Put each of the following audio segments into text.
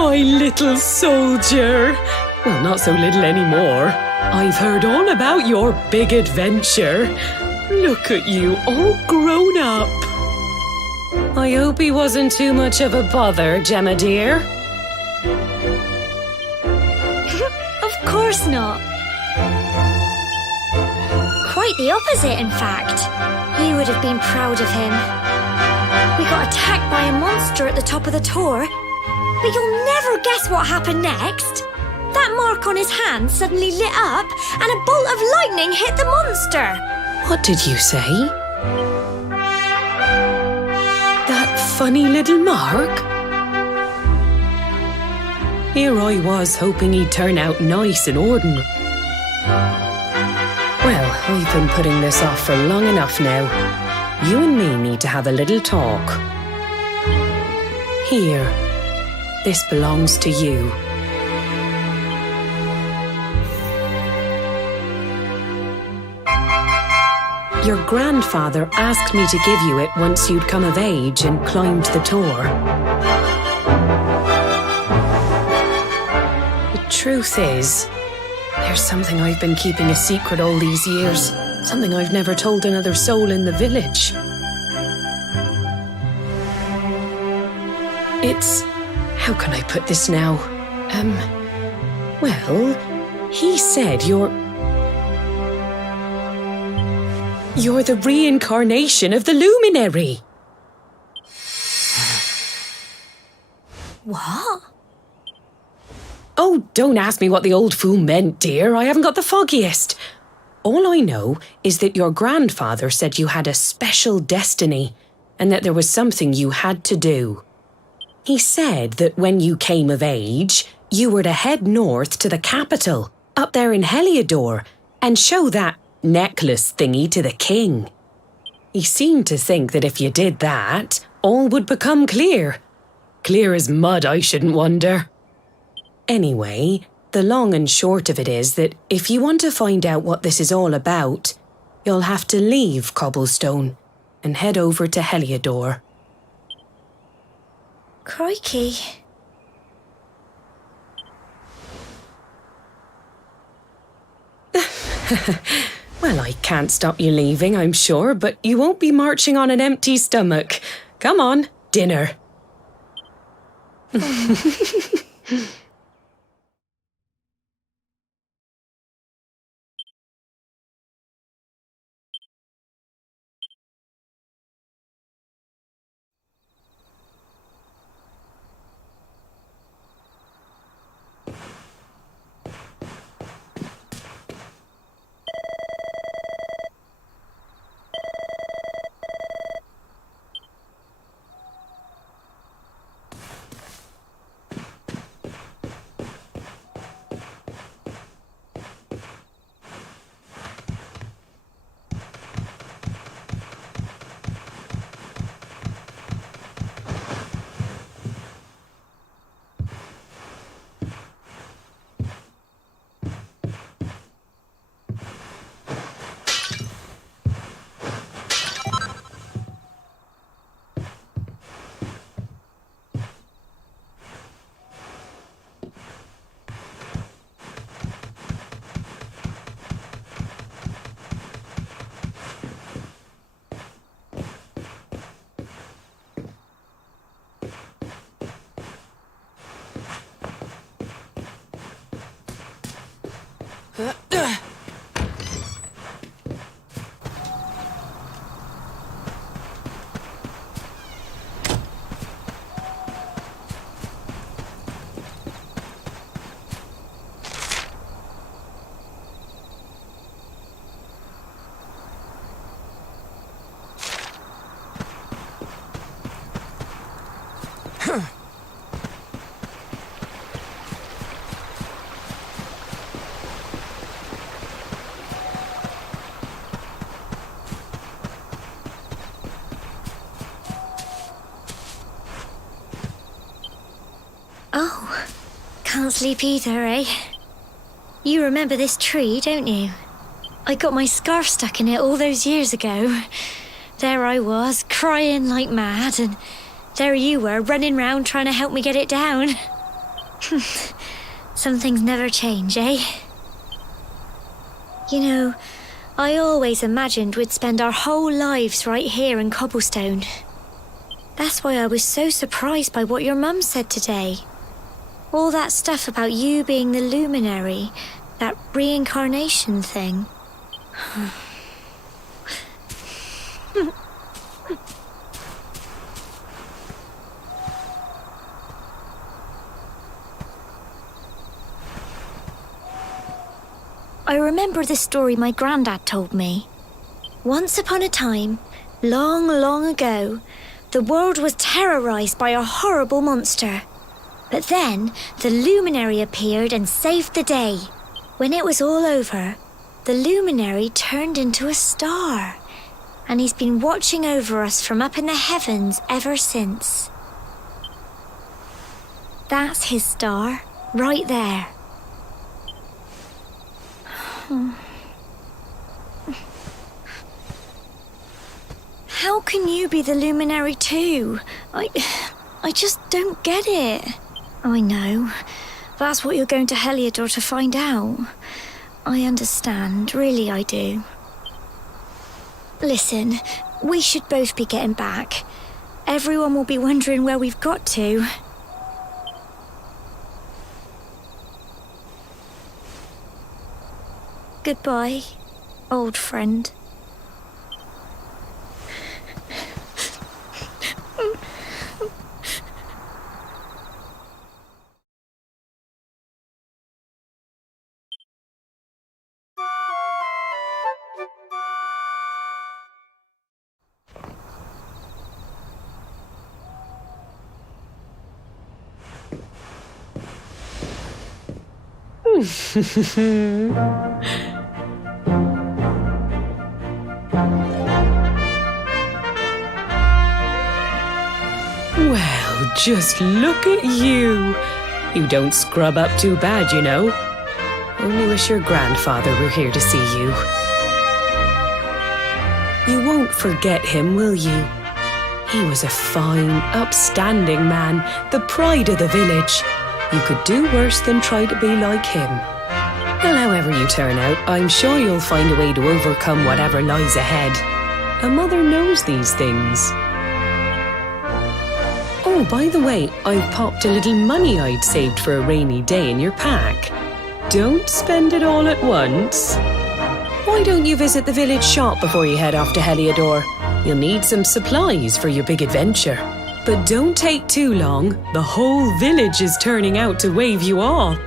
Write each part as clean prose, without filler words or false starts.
My little soldier. Well, not so little anymore. I've heard all about your big adventure. Look at you, all grown up. I hope he wasn't too much of a bother, Gemma dear. Of course not. Quite the opposite, in fact. You would have been proud of him. We got attacked by a monster at the top of the tour, but you'll never guess what happened next. That mark on his hand suddenly lit up and a bolt of lightning hit the monster. What did you say? That funny little mark? Here I was hoping he'd turn out nice and ordinary. Well, I've been putting this off for long enough now. You and me need to have a little talk. Here, this belongs to you. Your grandfather asked me to give you it once you'd come of age and climbed the tour. The truth is, there's something I've been keeping a secret all these years. Something I've never told another soul in the village. It's... how can I put this now? Well, he said you're the reincarnation of the luminary. What? Oh, don't ask me what the old fool meant, dear. I haven't got the foggiest. All I know is that your grandfather said you had a special destiny and that there was something you had to do. He said that when you came of age, you were to head north to the capital, up there in Heliodor, and show that necklace thingy to the king. He seemed to think that if you did that, all would become clear. Clear as mud, I shouldn't wonder. Anyway, the long and short of it is that if you want to find out what this is all about, you'll have to leave Cobblestone and head over to Heliodor. Crikey. Well, I can't stop you leaving, I'm sure, but you won't be marching on an empty stomach. Come on, dinner. Oh, can't sleep either, eh? You remember this tree, don't you? I got my scarf stuck in it all those years ago. There I was, crying like mad, and there you were, running round trying to help me get it down. Some things never change, eh? You know, I always imagined we'd spend our whole lives right here in Cobblestone. That's why I was so surprised by what your mum said today. All that stuff about you being the luminary, that reincarnation thing. I remember the story my granddad told me. Once upon a time, long, long ago, the world was terrorized by a horrible monster. But then, the luminary appeared and saved the day. When it was all over, the luminary turned into a star. And he's been watching over us from up in the heavens ever since. That's his star, right there. How can you be the luminary too? I just don't get it. I know. That's what you're going to Heliodor to find out. I understand, really I do. Listen, we should both be getting back. Everyone will be wondering where we've got to. Goodbye, old friend. Well, just look at you. You don't scrub up too bad, you know. Only wish your grandfather were here to see you. You won't forget him, will you? He was a fine, upstanding man, the pride of the village. You could do worse than try to be like him. Well, however you turn out, I'm sure you'll find a way to overcome whatever lies ahead. A mother knows these things. Oh, by the way, I've popped a little money I'd saved for a rainy day in your pack. Don't spend it all at once. Why don't you visit the village shop before you head off to Heliodor? You'll need some supplies for your big adventure. But don't take too long. The whole village is turning out to wave you off.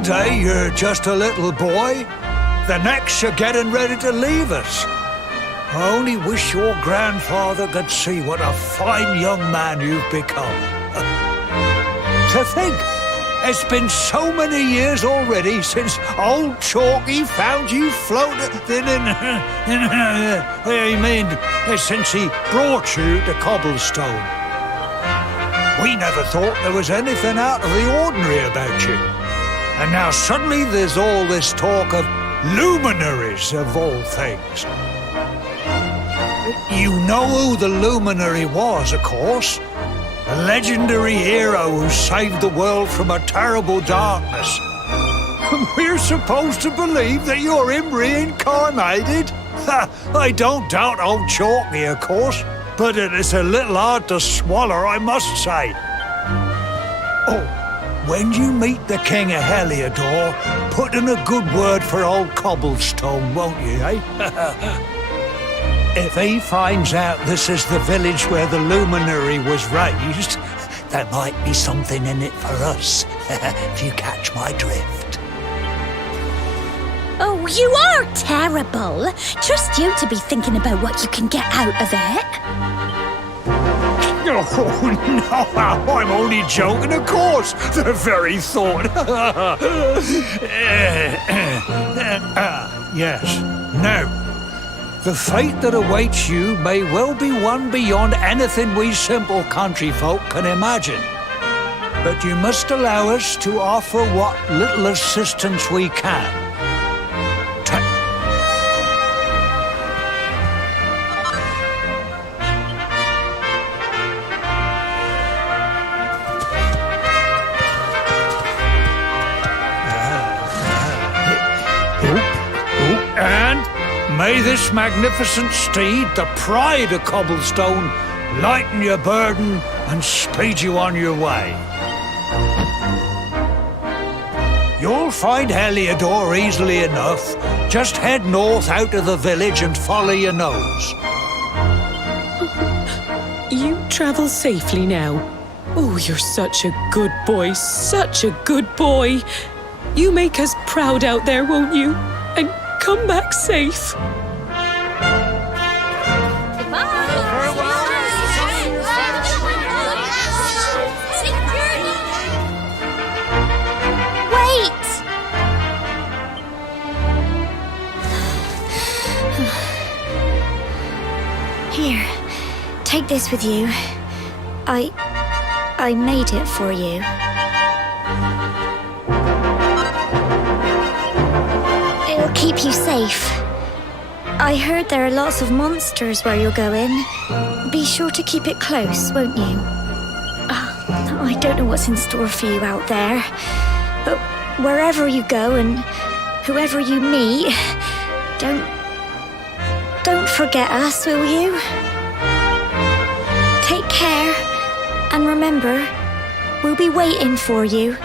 One day you're just a little boy, the next you're getting ready to leave us. I only wish your grandfather could see what a fine young man you've become. To think, it's been so many years already since old Chalky found you floating since he brought you to Cobblestone. We never thought there was anything out of the ordinary about you. And now suddenly there's all this talk of luminaries of all things. You know who the luminary was, of course. A legendary hero who saved the world from a terrible darkness. We're supposed to believe that you're him reincarnated? I don't doubt old Chalky, of course, but it is a little hard to swallow, I must say. Oh, when you meet the King of Heliodor, put in a good word for old Cobblestone, won't you, eh? If he finds out this is the village where the luminary was raised, there might be something in it for us, if you catch my drift. Oh, you are terrible. Trust you to be thinking about what you can get out of it. Oh, no, I'm only joking, of course. The very thought. Yes. Now, the fate that awaits you may well be one beyond anything we simple country folk can imagine. But you must allow us to offer what little assistance we can. May this magnificent steed, the pride of Cobblestone, lighten your burden and speed you on your way. You'll find Heliodor easily enough. Just head north out of the village and follow your nose. You travel safely now. Oh, you're such a good boy, such a good boy. You make us proud out there, won't you? And come back safe. Here, take this with you. I made it for you. It'll keep you safe. I heard there are lots of monsters where you're going. Be sure to keep it close, won't you? I don't know what's in store for you out there, but wherever you go and whoever you meet, don't forget us, will you? Take care, and remember, we'll be waiting for you.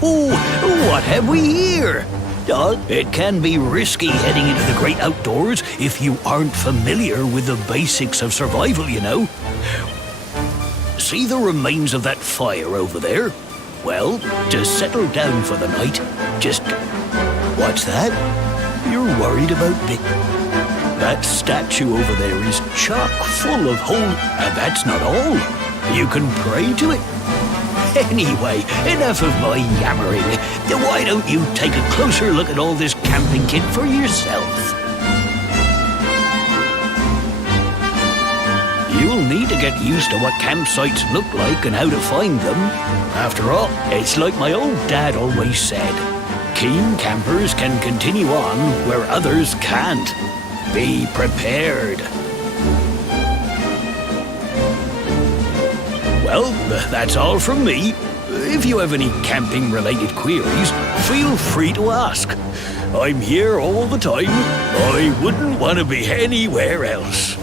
What have we here? It can be risky heading into the great outdoors if you aren't familiar with the basics of survival, you know. See the remains of that fire over there? Well, to settle down for the night, just... What's that? You're worried about me? That statue over there is chock full of holes, and that's not all. You can pray to it. Anyway, enough of my yammering. Why don't you take a closer look at all this camping kit for yourself? You'll need to get used to what campsites look like and how to find them. After all, it's like my old dad always said, keen campers can continue on where others can't. Be prepared. Well, that's all from me. If you have any camping-related queries, feel free to ask. I'm here all the time. I wouldn't want to be anywhere else.